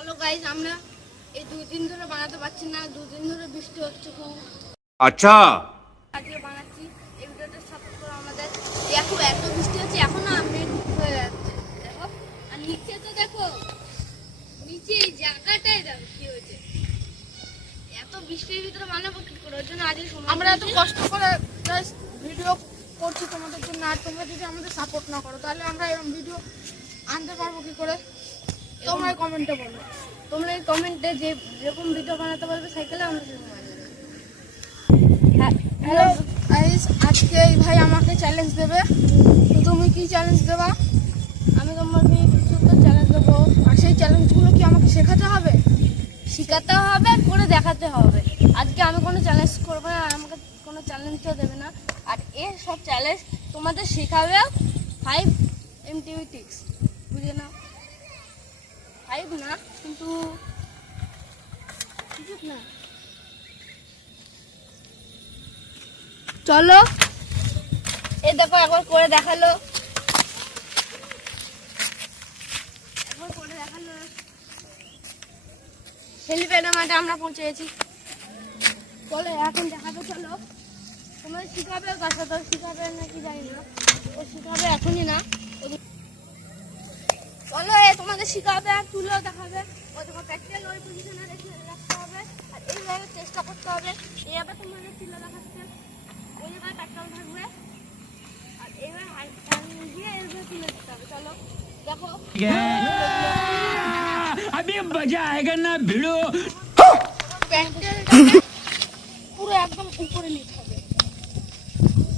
চলো গাইস, আমরা এই 2 দিন ধরে বানাতে পারছি না, 2 দিন ধরে বৃষ্টি হচ্ছে খুব। আচ্ছা, আজকে বানাচ্ছি, এই ভিডিওটা সাপোর্ট করো আমাদের। দেখো এত বৃষ্টি হচ্ছে, এখনো আপডেট হয়ে যাচ্ছে। দেখো আর নিচে তো দেখো, নিচে এই জায়গাটায় দেখো কি হয়েছে। এত বৃষ্টির ভিতরে বানাবো কি করে? ওর জন্য আজকে আমরা এত কষ্ট করে ভিডিও করছি তোমাদের জন্য, আর তোমরা যদি আমাদের সাপোর্ট না করো তাহলে আমরা এরকম ভিডিও আনতে পারবো কি করে? তোমরা কমেন্টে বলো। তোমরা এই কমেন্টে যেরকম ভিডিও বানাতে পারবে সাইকেলে, আমরা সেরকম বানাবো। হ্যালো গাইস, আজকে এই ভাই আমাকে চ্যালেঞ্জ দেবে। তো তুমি কি চ্যালেঞ্জ দেবা? আমি তোমাকে কিছু তো চ্যালেঞ্জ দেবো। আর সেই চ্যালেঞ্জগুলো কি আমাকে শেখাতে হবে? শিখাতে হবে আর করে দেখাতে হবে। আজকে আমি কোনো চ্যালেঞ্জ করবো না, আর আমাকে কোনো চ্যালেঞ্জও দেবে না। আর এর সব চ্যালেঞ্জ তোমাদের শেখাবে 5 MTV টিক্স, বুঝে নাও। 5 না, কিন্তু না। চলো, এই দেখো একবার করে দেখালো, হেলিপ্যাডের মাঠে আমরা পৌঁছে গেছি। চলো এখন দেখাবে, চলো তোমার শিখাবে, তার সাথে শিখাবে নাকি জানি না, ও শিখাবে এখনই না। চলো তোমাদের শিখাবে আর তুলেও দেখাবে। ও তোমার প্র্যাকটিক্যাল ওই পজিশনে রাখতে হবে, আর এইভাবে চেষ্টা করতে হবে। এইভাবে তোমাদের তুলে দেখাচ্ছে, ওই জায়গায় প্র্যাকটিক্যাল থাকবে, আর এইভাবে হ্যান্ড দিয়ে এইভাবে তুলে দিতে হবে। চলো দেখো, अभी मजा आएगा ना भिड़ो। প্যান্ডেলটাকে পুরো একদম উপরে নিতে হবে,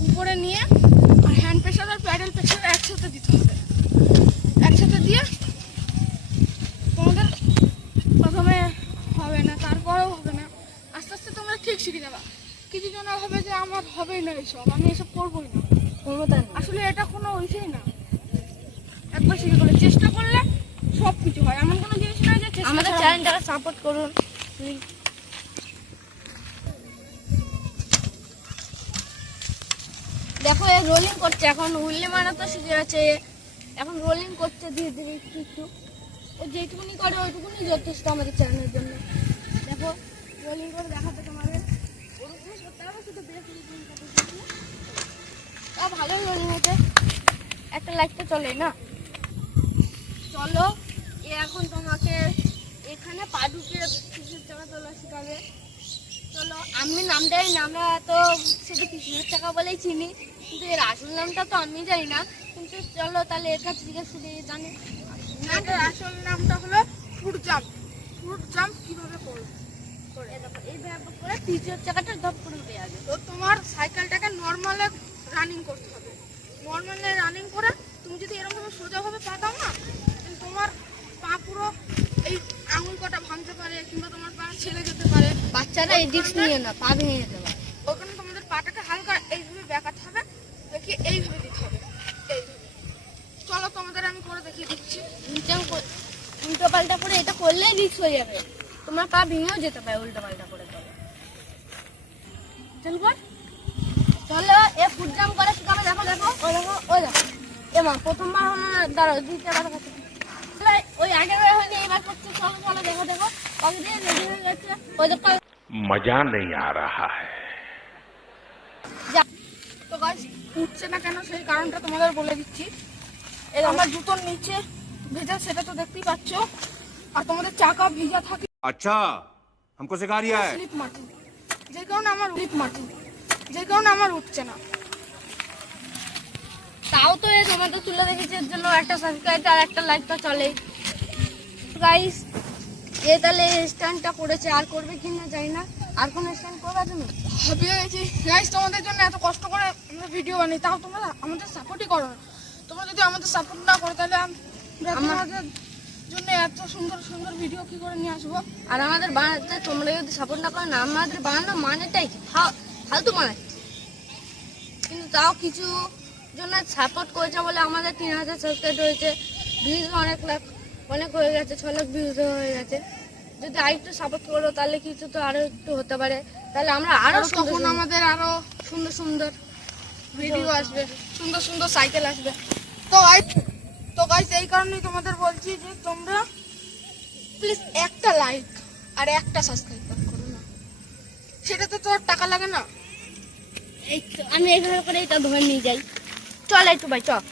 উপরে নিয়ে আর হ্যান্ড প্রেশার আর প্যাডেল প্রেশার একসাথে দিতে হবে। একসাথে দিয়ে তোমাদের প্রথমে হবে না, তারপরেও হবে না, আস্তে আস্তে তোমরা ঠিক শিখে যাবা। কিছু জন হবে যে আমার হবেই না এইসব, আমি এসব করবোই না। আসলে এটা কোনো ওইটাই না, একবার শিখে গেলে চেষ্টা করলে সব কিছু হয়। এমন কোনো জিনিস নয় যে চেষ্টা আমাদের ছাড়া হয় না। চ্যানেলটাকে সাপোর্ট করুন প্লিজ। দেখো এ রোলিং করছে, এখন উল্লি মারা তো শিখে গেছে, এখন রোলিং করছে ধীরে ধীরে একটু একটু। ও যেটুকুনি করে ওইটুকুনি যথেষ্ট আমাদের চ্যানেলের জন্য। দেখো রোলিং করে দেখাতে তোমাদের, ওরকম করতে হবে, শুধু ব্রেক তা ভালোই রোলিং হয়েছে, একটা লাইক তো চলে না। চলো এখন তোমাকে এখানে পা ঢুকিয়ে পিছনের চাকা তোলা শেখাবে। চলো, আমি নামটাই নামে তো সেটা পিছনের চাকা বলেই চিনি, কিন্তু এর আসল নামটা তো আমি জানি না। কিন্তু চলো তাহলে এর কাছ থেকে শুনে জানি। এটার আসল নামটা হলো ফুট জাম্প। ফুট জাম্প কিভাবে করবে? এইভাবে করে পিছনের চাকাটা ধপ করে উঠে যাবে। তো তোমার সাইকেলটাকে নর্মালে রানিং করতে হবে। নর্মালে রানিং করে তুমি যদি এরকমভাবে সোজাভাবে পা দাও না, তাহলে তোমার পা পুরো এই আঙুল কটা ভাঙতে পারে, কিংবা তোমার পা ছেড়ে যেতে পারে। বাচ্চারা এই রিস্ক নিয়ে না, পা ভেঙে যেতে পারে। ওখানে তোমাদের পাটাকে হালকা এইভাবে ব্যাকাতে হবে, দেখিয়ে এইভাবে দিতে হবে, এইভাবে। চলো তোমাদের আমি করে দেখিয়ে দিচ্ছি। উল্টো পাল্টা করে এটা করলেই রিস্ক হয়ে যাবে, তোমার পা ভেঙেও যেতে পারে উল্টো পাল্টা করে। চলবো, চলো এ ফুট জাম্প করে শিখাবে। দেখো দেখো, ও দেখো, ও দেখো, এমা প্রথমবার হলো না, দাঁড়াও দ্বিতীয়বার করছে। ওই আগের বার হয়নি, এবার করছে। চলো চলো দেখো দেখো, অলরেডি রেডি হয়ে গেছে। ওই দেখো मजा नहीं आ रहा है। তো গাইস, উঠছে না কেন সেই কারণটা তোমাদের বলে দিচ্ছি। এই আমার জুতোর নিচে ভেজা, সেটা তো দেখতেই পাচ্ছ, আর তোমাদের চাকা ভিজা থাকে, अच्छा, हमको सिखा रिया है। স্লিপ মারছে, যে কারণে আমার উঠছে না। তাও তো এই তোমাদের তুলে দেখেছি, এর জন্য একটা সাবস্ক্রাইব আর একটা লাইক তো চলে। গাইস এ তাহলে স্ট্যান্ডটা করেছে, আর করবে কি না জানি না। আর কোন স্ট্যান্ড করবে তুমি? ভাবিয়ে গেছি গাইস, তোমাদের জন্য এত কষ্ট করে আমরা ভিডিও বানাই, তাও তোমরা আমাদের সাপোর্টই করো না। তোমরা যদি আমাদের সাপোর্ট না করো তাহলে আমরা তোমাদের জন্য এত সুন্দর সুন্দর ভিডিও কি করে নিয়ে আসবো? আর আমাদের বানাতে তোমরা যদি সাপোর্ট না করো না, আমাদের বানানোর মানেটাই কি? ফালতু বানাচ্ছি। কিন্তু তাও কিছু জন্য সাপোর্ট করেছে বলে আমাদের 3000 সাবস্ক্রাইব হয়েছে, ভিউজ অনেক হয়ে গেছে, 6 লাখ ভিউজ হয়ে গেছে। যদি আরেকটু সাপোর্ট করো তাহলে কিছু তো আরো একটু হতে পারে, তাহলে আমরা আরো তখন আমাদের আরো সুন্দর সুন্দর ভিডিও আসবে, সুন্দর সুন্দর সাইকেল আসবে। তো গাইস এই কারণেই তোমাদের বলছি যে তোমরা প্লিজ একটা লাইক আর একটা সাবস্ক্রাইব করো না, সেটাতে তো আর টাকা লাগে না। এই তো আমি এইভাবে করে এটা ধরে নিয়ে যাই। চল একটু ভাই চল।